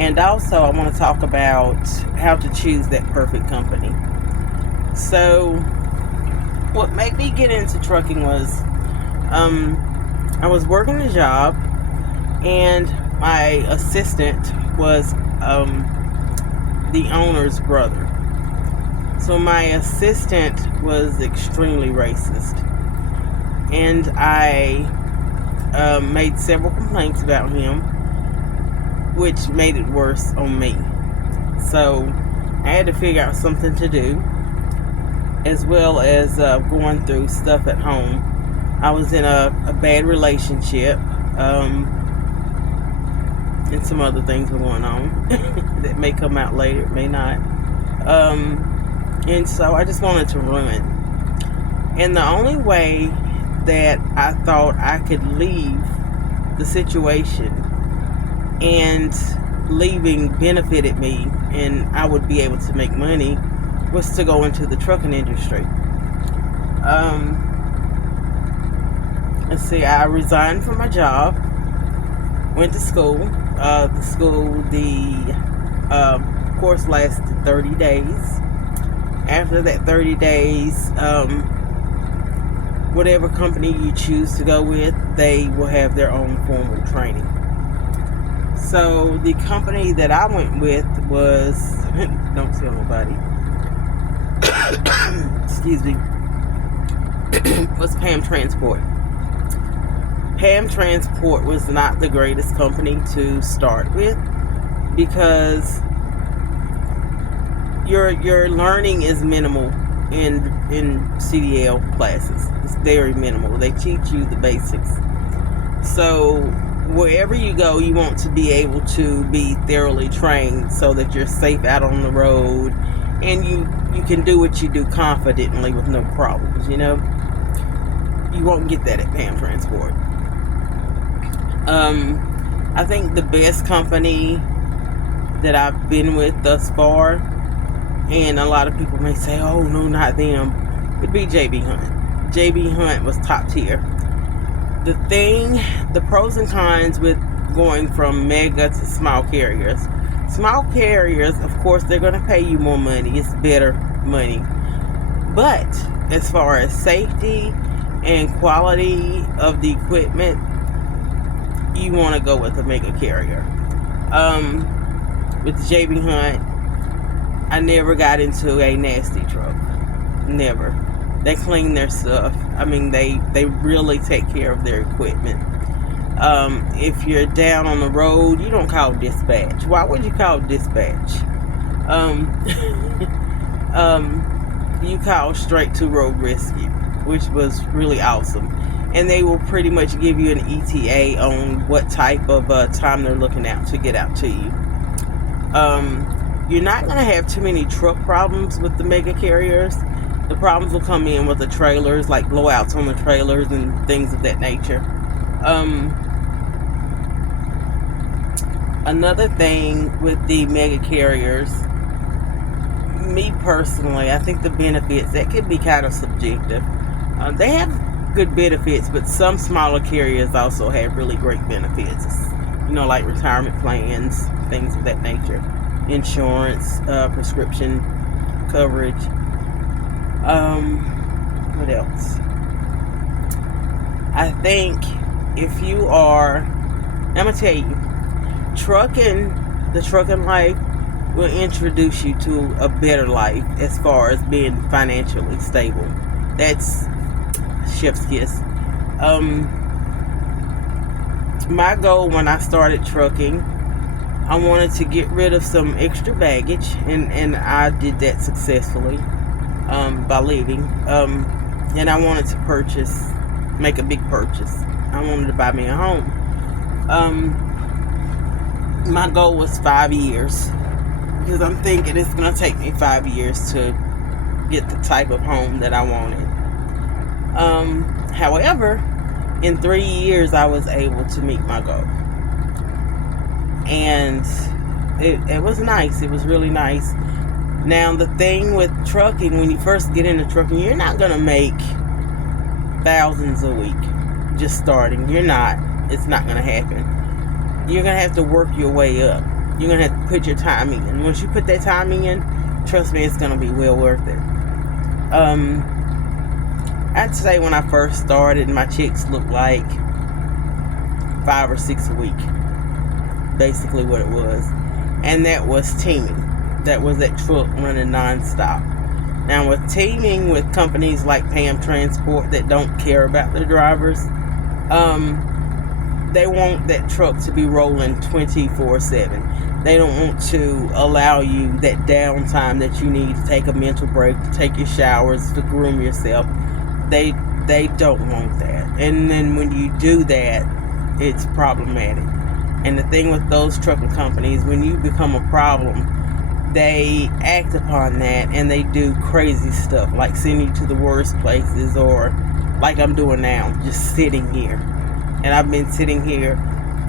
And also, I want to talk about how to choose that perfect company. So, what made me get into trucking was I was working a job, and my assistant was the owner's brother. So, my assistant was extremely racist, and I made several complaints about him, which made it worse on me. So I had to figure out something to do, as well as going through stuff at home. I was in a bad relationship, and some other things were going on that may come out later, may not. And so I just wanted to run. And the only way that I thought I could leave the situation and leaving benefited me and I would be able to make money was to go into the trucking industry. Let's see, I resigned from my job, went to school. The course lasted 30 days. After that 30 days, whatever company you choose to go with, they will have their own formal training. So the company that I went with was, don't tell nobody, excuse me, was Pam Transport. Pam Transport was not the greatest company to start with because your learning is minimal in CDL classes. It's very minimal. They teach you the basics. So wherever you go, you want to be able to be thoroughly trained so that you're safe out on the road and you can do what you do confidently with no problems, you know. You won't get that at Pam Transport. I think the best company that I've been with thus far, and a lot of people may say, oh no, not them, would be JB Hunt. JB Hunt was top tier. The pros and cons with going from mega to small carriers. Small carriers, of course, they're going to pay you more money. It's better money. But as far as safety and quality of the equipment, you want to go with a mega carrier. With JB Hunt, I never got into a nasty truck. Never. They clean their stuff. I mean, they really take care of their equipment. If you're down on the road, you don't call dispatch. Why would you call dispatch? You call straight to road rescue, which was really awesome. And they will pretty much give you an ETA on what type of time they're looking out to get out to you. You're not going to have too many truck problems with the mega carriers. The problems will come in with the trailers, like blowouts on the trailers and things of that nature. Another thing with the mega carriers, me personally, I think the benefits, that could be kind of subjective. They have good benefits, but some smaller carriers also have really great benefits. You know, like retirement plans, things of that nature. Insurance, prescription coverage. What else? I think if you are, I'm gonna tell you, the trucking life will introduce you to a better life as far as being financially stable. That's chef's kiss. My goal when I started trucking, I wanted to get rid of some extra baggage, and I did that successfully by leaving. And I wanted to make a big purchase. I wanted to buy me a home. My goal was 5 years, because I'm thinking it's going to take me 5 years to get the type of home that I wanted. However, in 3 years, I was able to meet my goal. And it was nice. It was really nice. Now, the thing with trucking, when you first get into trucking, you're not going to make thousands a week just starting. You're not. It's not going to happen. You're going to have to work your way up. You're going to have to put your time in. Once you put that time in, trust me, it's going to be well worth it. I'd say when I first started, my checks looked like 5 or 6 a week. Basically what it was. And that was teaming. That was that truck running nonstop. Now with teaming with companies like Pam Transport that don't care about the drivers, they want that truck to be rolling 24/7. They don't want to allow you that downtime that you need to take a mental break, to take your showers, to groom yourself. They don't want that. And then when you do that, it's problematic. And the thing with those trucking companies, when you become a problem, they act upon that and they do crazy stuff, like send you to the worst places, or like I'm doing now, just sitting here. And I've been sitting here.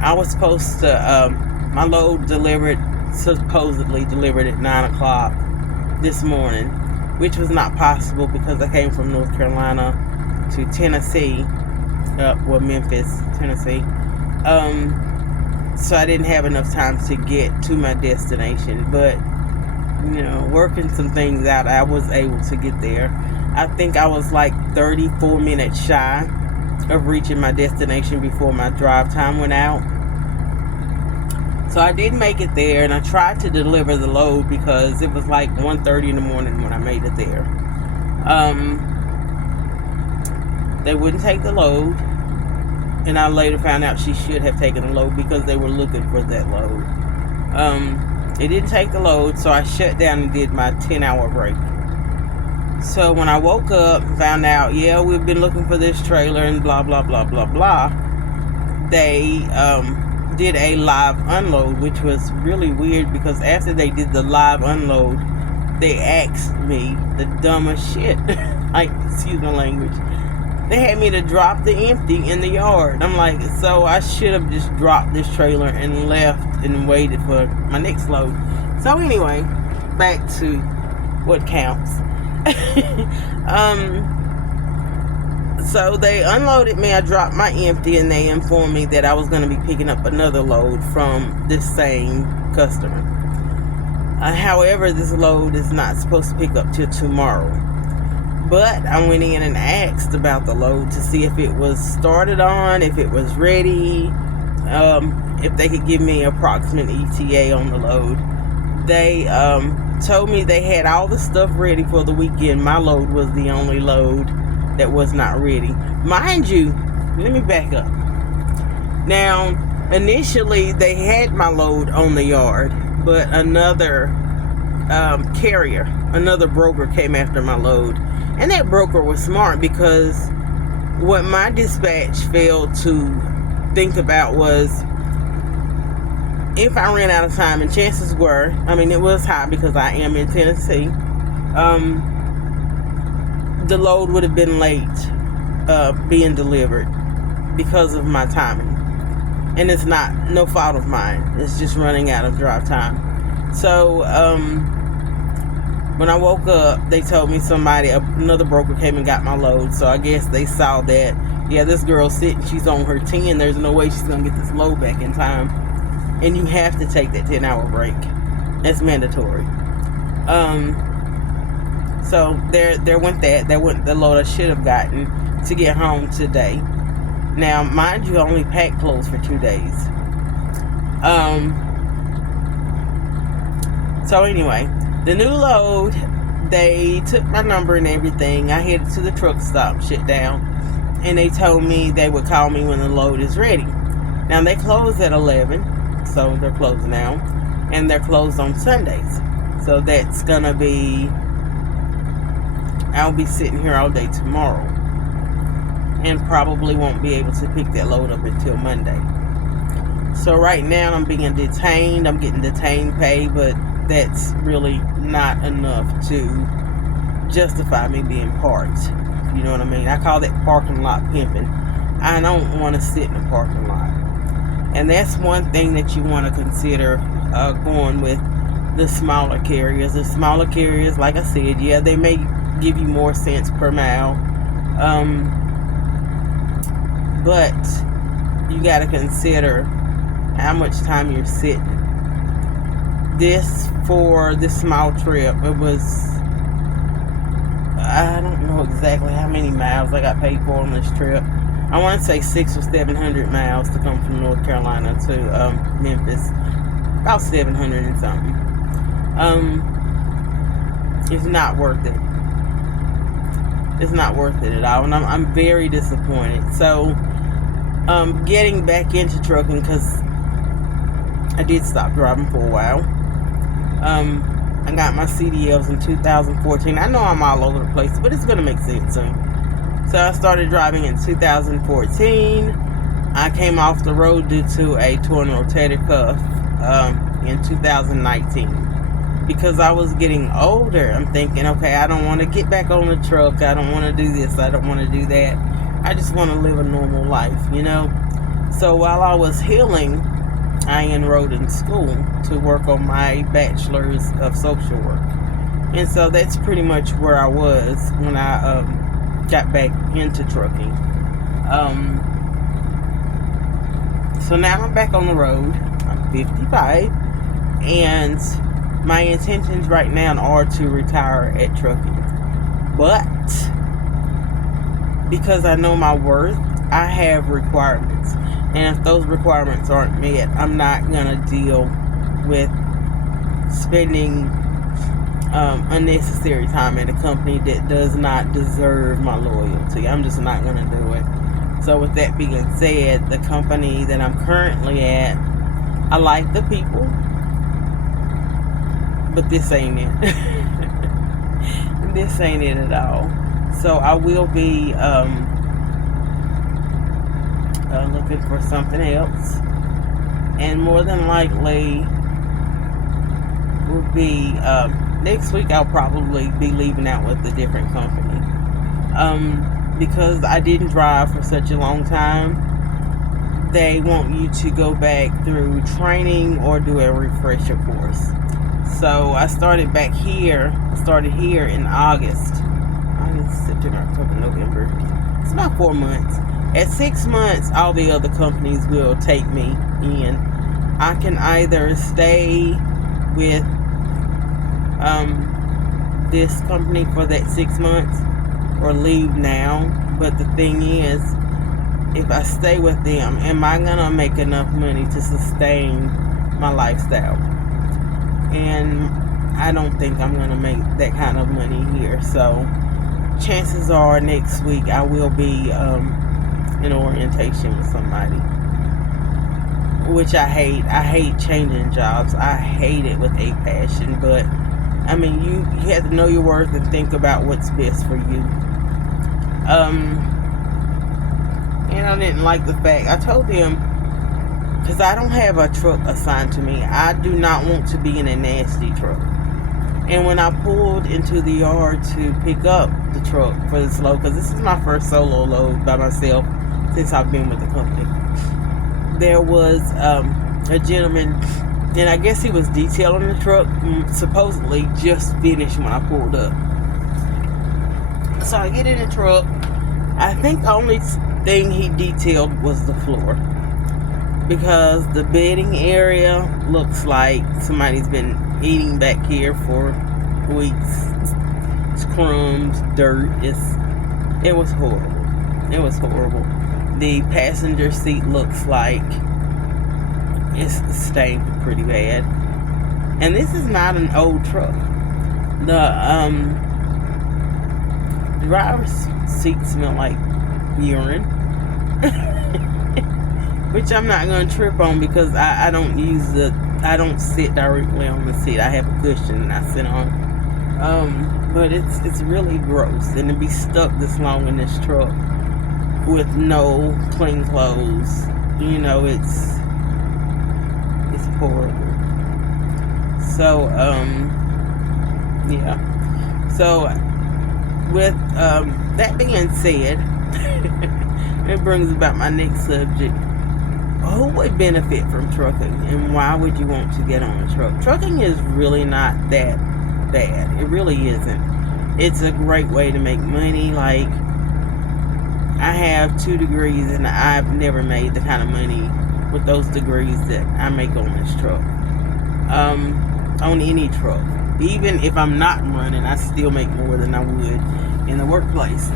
I was supposed to, my load supposedly delivered at 9 o'clock this morning, which was not possible because I came from North Carolina to Tennessee, Memphis, Tennessee. So I didn't have enough time to get to my destination, but working some things out, I was able to get there. I think I was like 34 minutes shy of reaching my destination before my drive time went out. So I did make it there, and I tried to deliver the load because it was like 1:30 in the morning when I made it there. They wouldn't take the load, and I later found out she should have taken the load because they were looking for that load. It didn't take the load, so I shut down and did my 10-hour break. So when I woke up and found out, we've been looking for this trailer and blah, blah, blah, blah, blah, they did a live unload, which was really weird because after they did the live unload, they asked me the dumbest shit. Excuse my language. They had me to drop the empty in the yard. I'm like, so I should have just dropped this trailer and left and waited for my next load. So anyway, back to what counts. So they unloaded me. I dropped my empty, and they informed me that I was going to be picking up another load from this same customer. However, this load is not supposed to pick up till tomorrow. But I went in and asked about the load to see if it was started on, if it was ready, if they could give me approximate ETA on the load. They told me they had all the stuff ready for the weekend. My load was the only load that was not ready. Mind you, let me back up. Now, initially they had my load on the yard, but another carrier, another broker came after my load. And that broker was smart because what my dispatch failed to think about was if I ran out of time, and chances were, it was high because I am in Tennessee, the load would have been late being delivered because of my timing. And it's no fault of mine. It's just running out of drive time. So, when I woke up, they told me another broker came and got my load. So I guess they saw that, this girl's sitting, she's on her 10. There's no way she's going to get this load back in time. And you have to take that 10-hour break. That's mandatory. So there went that. There went the load I should have gotten to get home today. Now, mind you, I only packed clothes for 2 days. So anyway, the new load, they took my number and everything. I headed to the truck stop, shut down, and they told me they would call me when the load is ready. Now, they close at 11, so they're closed now, and they're closed on Sundays. So that's gonna be, I'll be sitting here all day tomorrow, and probably won't be able to pick that load up until Monday. So right now I'm being detained. I'm getting detained pay, but that's really not enough to justify me being parked. You know what I mean? I call that parking lot pimping. I don't want to sit in a parking lot. And that's one thing that you want to consider going with the smaller carriers. The smaller carriers, like I said, they may give you more cents per mile. But you got to consider how much time you're sitting. for this small trip, it was, I don't know exactly how many miles I got paid for on this trip. I want to say 600 or 700 miles to come from North Carolina to Memphis. About 700 and something. It's not worth it. It's not worth it at all, and I'm very disappointed. So, getting back into trucking, because I did stop driving for a while. I got my CDLs in 2014. I know I'm all over the place, but it's going to make sense soon. So I started driving in 2014. I came off the road due to a torn rotator cuff in 2019. Because I was getting older, I'm thinking, okay, I don't want to get back on the truck. I don't want to do this. I don't want to do that. I just want to live a normal life, you know? So while I was healing, I enrolled in school to work on my bachelor's of social work. And so that's pretty much where I was when I got back into trucking. So now I'm back on the road. I'm 55. And my intentions right now are to retire at trucking. But because I know my worth, I have requirements. And if those requirements aren't met, I'm not going to deal with spending unnecessary time at a company that does not deserve my loyalty. I'm just not going to do it. So with that being said, the company that I'm currently at, I like the people, but this ain't it. This ain't it at all. So I will be looking for something else, and more than likely will be next week. I'll probably be leaving out with a different company, because I didn't drive for such a long time. They want you to go back through training or do a refresher course. So I started back here. I started here in August, September, October, November. It's about 4 months. At 6 months, all the other companies will take me in. I can either stay with this company for that 6 months or leave now. But the thing is, if I stay with them, am I gonna make enough money to sustain my lifestyle? And I don't think I'm gonna make that kind of money here. So chances are next week I will be in orientation with somebody, which I hate. I hate changing jobs. I hate it with a passion. But I mean, you have to know your worth and think about what's best for you. And I didn't like the fact, I told them, because I don't have a truck assigned to me. I do not want to be in a nasty truck. And when I pulled into the yard to pick up the truck for this load, because this is my first solo load by myself since I've been with the company, there was a gentleman, and I guess he was detailing the truck, supposedly just finished when I pulled up. So I get in the truck. I think the only thing he detailed was the floor, because the bedding area looks like somebody's been eating back here for weeks. It's crumbs, dirt. It was horrible. It was horrible. The passenger seat looks like it's stained pretty bad. And this is not an old truck. The driver's seat smell like urine. Which I'm not going to trip on, because I don't sit directly on the seat. I have a cushion and I sit on. But it's really gross. And to be stuck this long in this truck with no clean clothes, you know, it's horrible. So, yeah. So, with that being said, it brings about my next subject. Who would benefit from trucking, and why would you want to get on a truck? Trucking is really not that bad. It really isn't. It's a great way to make money. Like, I have 2 degrees, and I've never made the kind of money with those degrees that I make on this truck. on any truck. Even if I'm not running, I still make more than I would in the workplace.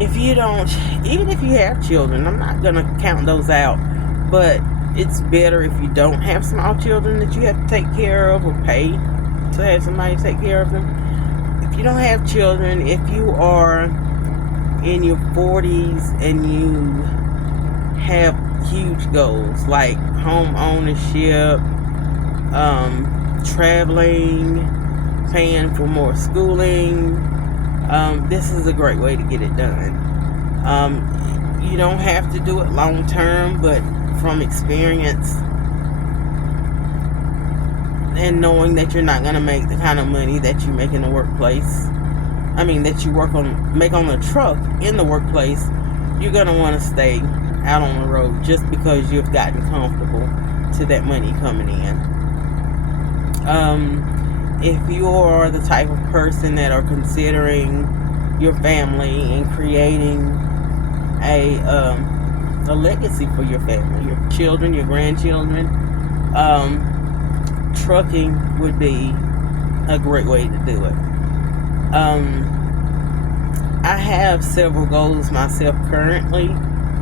If you don't, even if you have children, I'm not gonna count those out, but it's better if you don't have small children that you have to take care of or pay to have somebody take care of them. If you don't have children, if you are in your 40s and you have huge goals like home ownership, traveling, paying for more schooling, this is a great way to get it done. You don't have to do it long term, but from experience and knowing that you're not going to make the kind of money that you make in the workplace, that you make on the truck in the workplace, you're going to want to stay out on the road just because you've gotten comfortable to that money coming in. If you are the type of person that are considering your family and creating a legacy for your family, your children, your grandchildren, trucking would be a great way to do it. I have several goals myself currently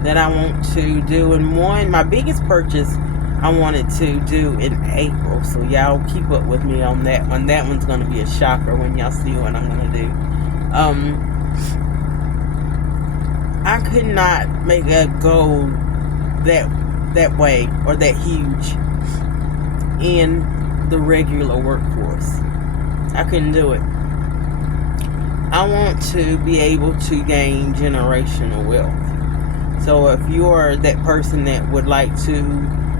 that I want to do, and my biggest purchase I wanted to do in April, so y'all keep up with me on that one. That one's going to be a shocker when y'all see what I'm going to do. I could not make a goal that way or that huge in the regular workforce. I couldn't do it. I want to be able to gain generational wealth. So if you're that person that would like to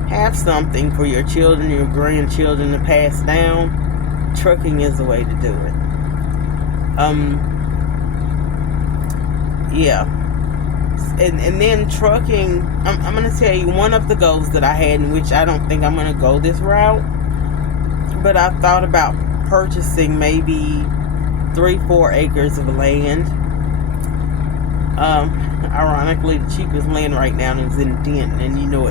have something for your children, your grandchildren to pass down, trucking is the way to do it. Yeah. And then trucking, I'm going to tell you one of the goals that I had, in which I don't think I'm going to go this route, but I thought about purchasing maybe 3-4 acres of land. Ironically, the cheapest land right now is in Denton, and you know